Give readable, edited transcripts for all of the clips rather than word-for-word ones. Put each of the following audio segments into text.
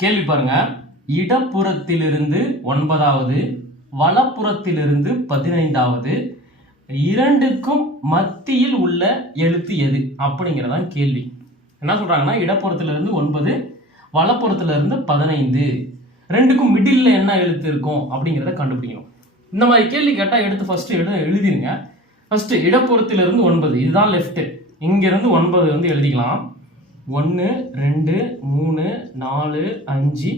கேள்வி பாருங்க. இடப்புறத்திலிருந்து 9வது, வலப்புறத்திலிருந்து 15வது, இரண்டுக்கும் மத்தியில் உள்ள எழுத்து எது அப்படிங்கிறதான் கேள்வி. என்ன சொல்றாங்கன்னா, இடப்புறத்திலிருந்து 9, வலப்புறத்திலிருந்து 15, ரெண்டுக்கும் மிடில் என்ன எழுத்து இருக்கும் அப்படிங்கிறத கண்டுபிடிக்கணும். இந்த மாதிரி கேள்வி கேட்டால் எடுத்து ஃபர்ஸ்ட் எழுதிருங்க. ஃபர்ஸ்ட் இடப்புறத்திலிருந்து 9, இதுதான் லெஃப்ட். இங்கிருந்து 9 வந்து எழுதிக்கலாம். 1 2 3 4 5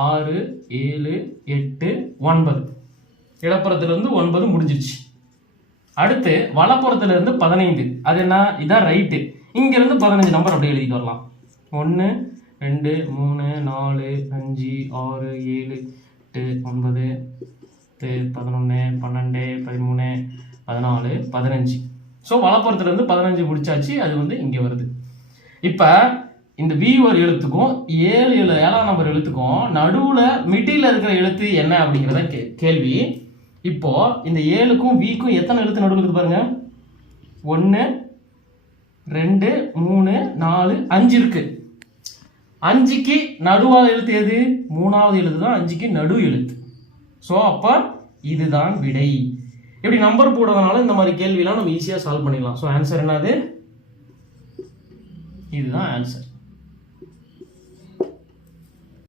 6 7 8 9. இடப்புறத்திலிருந்து 9 முடிஞ்சிருச்சு. அடுத்து வலப்புறத்திலிருந்து 15, அது என்ன? இதான் ரைட்டு. இங்கிருந்து 15 நம்பர் அப்படியே எழுதிட்டு வரலாம். 1 2 3 4 5 6 7 8 9 11 12 13 14 15. ஸோ வலப்புறத்திலிருந்து 15 முடிச்சாச்சு. அது வந்து இங்கே வருது. இப்போ இந்த வி ஒரு எழுத்துக்கும் 7ஆம் நம்பர் எழுத்துக்கும் நடுவில் மிடில் இருக்கிற எழுத்து என்ன அப்படிங்கிறத கேள்வி. இப்போ இந்த 7க்கும் விக்கும் எத்தனை எழுத்து நடுவில் இருக்குது பாருங்க. 1 2 3 4 5 இருக்கு. 5க்கு நடுவாத எழுத்து எது? 3வது எழுத்து தான் 5க்கு நடு எழுத்து. ஸோ அப்போ இதுதான் விடை. இப்படி நம்பர் போடுறதுனால இந்த மாதிரி கேள்வியெல்லாம் நம்ம ஈஸியாக சால்வ் பண்ணிடலாம். ஸோ ஆன்சர் என்னது? இதுதான் ஆன்சர்.